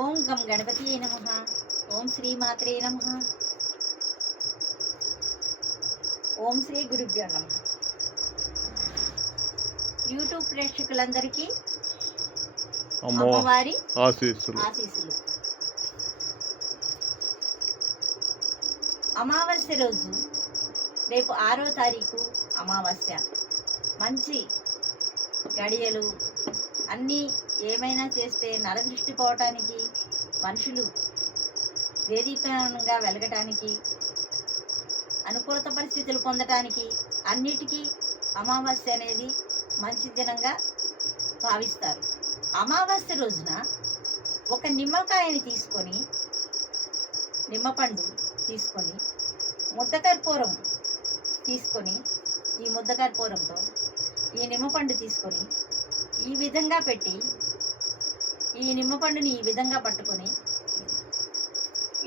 ఓం గం గణపతి నమ. ఓం శ్రీ మాత్రే నమ. ఓం శ్రీ గురుభ్యో నమ. యూట్యూబ్ ప్రేక్షకులందరికీ అమ్మ అమ్మవారి ఆశీస్సులు. ఆశీస్సులు. అమావాస్య రోజు రేపు ఆరో తారీఖు అమావాస్య. మంచి గడియలు అన్నీ ఏమైనా చేస్తే నరదృష్టి పోవటానికి మనుషులు వేదీపనంగా వెలగటానికి అనుకూలత పరిస్థితులు పొందటానికి అన్నిటికీ అమావాస్య అనేది మంచి దినంగా భావిస్తారు. అమావాస్య రోజున ఒక నిమ్మకాయని తీసుకొని నిమ్మపండు తీసుకొని ముద్దకర్పూరం తీసుకొని ఈ ముద్దకర్పూరంతో ఈ నిమ్మపండు తీసుకొని ఈ విధంగా పెట్టి ఈ నిమ్మపండుని ఈ విధంగా పట్టుకొని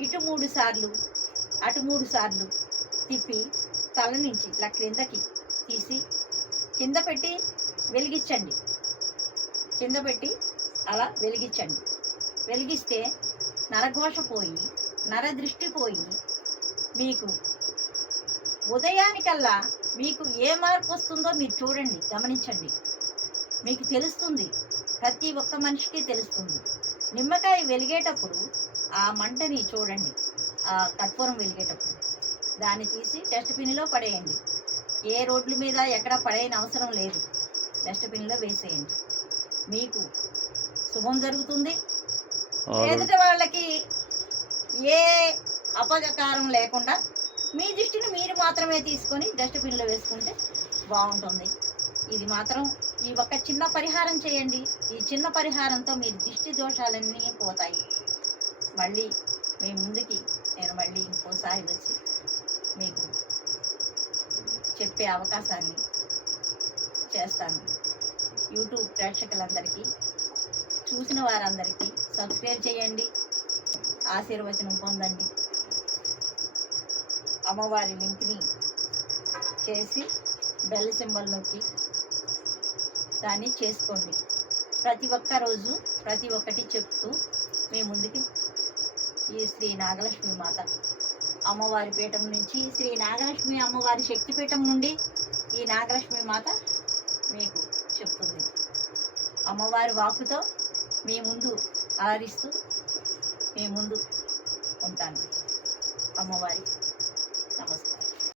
ఇటు మూడు సార్లు అటు మూడు సార్లు తిప్పి తల నుంచి ఇట్లా క్రిందకి తీసి కింద పెట్టి వెలిగించండి. కింద పెట్టి అలా వెలిగించండి. వెలిగిస్తే నరఘోష పోయి నరదృష్టి పోయి మీకు ఉదయానికల్లా మీకు ఏ మార్పు వస్తుందో మీరు చూడండి గమనించండి. మీకు తెలుస్తుంది. ప్రతి ఒక్క మనిషికి తెలుస్తుంది. నిమ్మకాయ వెలిగేటప్పుడు ఆ మంటని చూడండి. ఆ కర్పూరం వెలిగేటప్పుడు. దాన్ని తీసి డస్ట్బిన్లో పడేయండి. ఏ రోడ్ల మీద ఎక్కడ పడేయని అవసరం లేదు. డస్ట్బిన్లో వేసేయండి. మీకు శుభం జరుగుతుంది. ఎదుటి వాళ్ళకి ఏ అపకారం లేకుండా మీ దృష్టిని మీరు మాత్రమే తీసుకొని డస్ట్బిన్లో వేసుకుంటే బాగుంటుంది. ఇది మాత్రం ఈ ఒక చిన్న పరిహారం చేయండి. ఈ చిన్న పరిహారంతో మీ దిష్టి దోషాలన్నీ పోతాయి. మళ్ళీ మీ ముందుకి నేను మళ్ళీ ఇంకోసారి వచ్చి మీకు చెప్పే అవకాశాన్ని చేస్తాను. యూట్యూబ్ ప్రేక్షకులందరికీ చూసిన వారందరికీ సబ్స్క్రైబ్ చేయండి. ఆశీర్వచనం పొందండి. అమ్మవారి లింక్ని చేసి బెల్ సింబల్ నొక్కి దాన్ని చేసుకోండి. ప్రతి ఒక్క రోజు ప్రతి ఒక్కటి చెప్తూ మీ ముందుకి ఈ శ్రీ నాగలక్ష్మి మాత. అమ్మవారి పీఠం నుంచి శ్రీ నాగలక్ష్మి అమ్మవారి శక్తిపీఠం నుండి ఈ నాగలక్ష్మి మాత మీకు చెప్తుంది. అమ్మవారి వాకుతో మీ ముందు ఆరిస్తూ మీ ముందు ఉంటాను. అమ్మవారి నమస్కారం.